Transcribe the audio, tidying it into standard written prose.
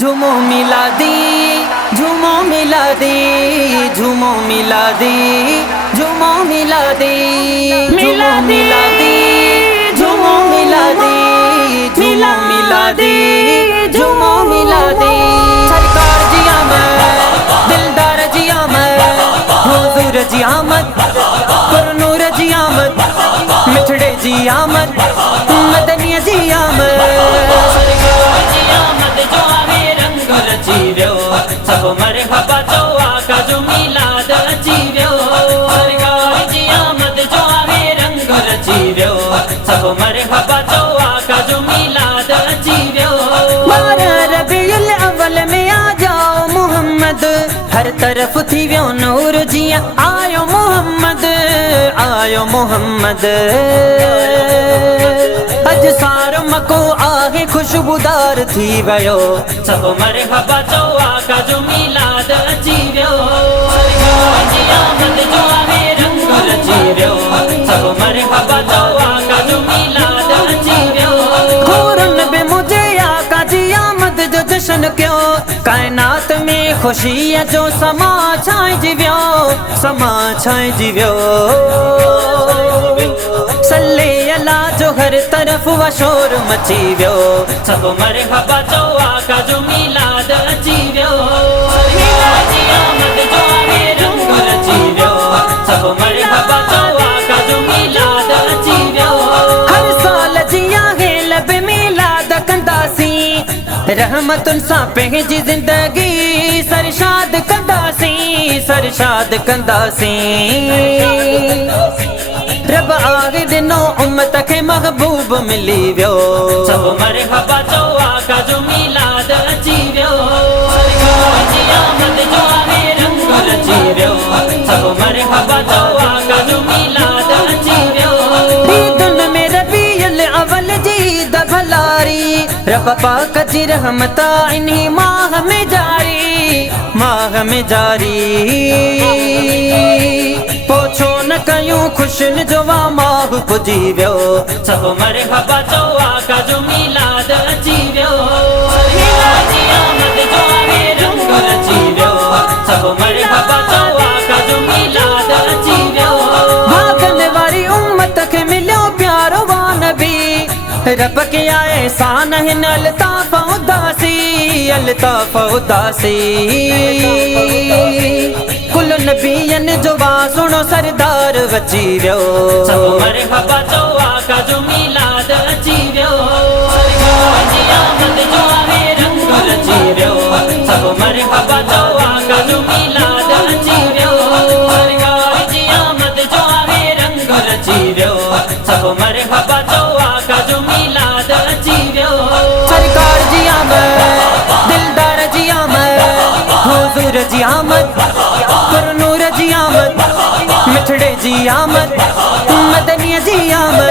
झूमो मिलादी, झूमो मिलादी, झूमो मिलादी, झूमो मिलादी, झूमो मिलादी, झूमो मिलादी, झूमो मिलादी, झूमो मिलादी। सरकार जी आमद, दिलदार जी आमद, हुजूर जी आमद, पुरनूर जी आमद, मिठड़े जी आमद, मदनिया जी आमद। सरकार जी आमद जो आवे रंग रची व्यो, सब मरहबा जो आका जो मिलाद अची व्यो। सरकार जी आमद जो आवे रंग रची व्यो, सब मरहबा जो आका जो मिलाद अची व्यो। रबीउल अव्वल में आ जाओ मोहम्मद, हर तरफ थी व्यो नूर जिया आयो मोहम्मद, आयो मोहम्मद। अज सारो मको आहे खुशबूदार थी वयो, सब मरहबा जो आका जो मिलाद अची व्यो। सरकार जी आमद जो आवे रंग रची व्यो, सब मरहबा जो आका जो मिलाद अची व्यो। खूरन बे मुझे आका जी आमद जो जश्न क्यो, कायनात में खुशी जो समा छाई व्यो, समा छाई व्यो। सल्ले अला जो हर तरफ व शोर मची व्यो, सब मरहबा जो आका जो मिलाद अची व्यो। सरकार जी आमद जो आवे रंग रची व्यो, सब मरहबा जो आका जो मिलाद अची व्यो। हर साल जिया है लब मिलाद कंदासी, रहमतुन सा पंहिंजी जिंदगी सरशाद कंदासी, सरशाद कंदासी। रब आगे दिनो उम्मत के महबूब मिली व्यो, सब मरहबा जो आका जो मिलाद अची व्यो। सरकार जी आमद जो आवे रंग रची व्यो, सब मरहबा जो आका जो मिलाद अची व्यो। ईदुन में रबीउल अव्वल जी ईद भलारी, रब पाक जी रहमत इन्हीं माह में जारी, माह में जारी। पोछो न कयूं खुशन जो वा माह पुजी व्यो, सब मरहबा जो आका जो मिलाद अची व्यो। सरकार जी आमद जो आवे रंग रची व्यो, सब मरहबा जो आका जो मिलाद अची व्यो। भागन वारी उम्मत के मिलो प्यारो वा नबी, रब के आए सान हिन अल्ताफ उदासी, अल्ताफ उदासी। कुल नबियन जो वा सुनो सरदार वची व्यो, सब मरहबा जो आका जो मिलाद अची व्यो। सरकार जी आमद जो आवे रंग रची व्यो, सब मरहबा जो आका जो मिलाद अची व्यो। सरकार जी आमद जो आवे रंग रची व्यो, सब मरहबा जो आका जो मिलाद अची व्यो। सरकार जी आमद, दिलदार जी आमद, हुजूर जी आमद, पुरनूर जी आमद, मिठड़े जी आमद, मदनिया जी आमद।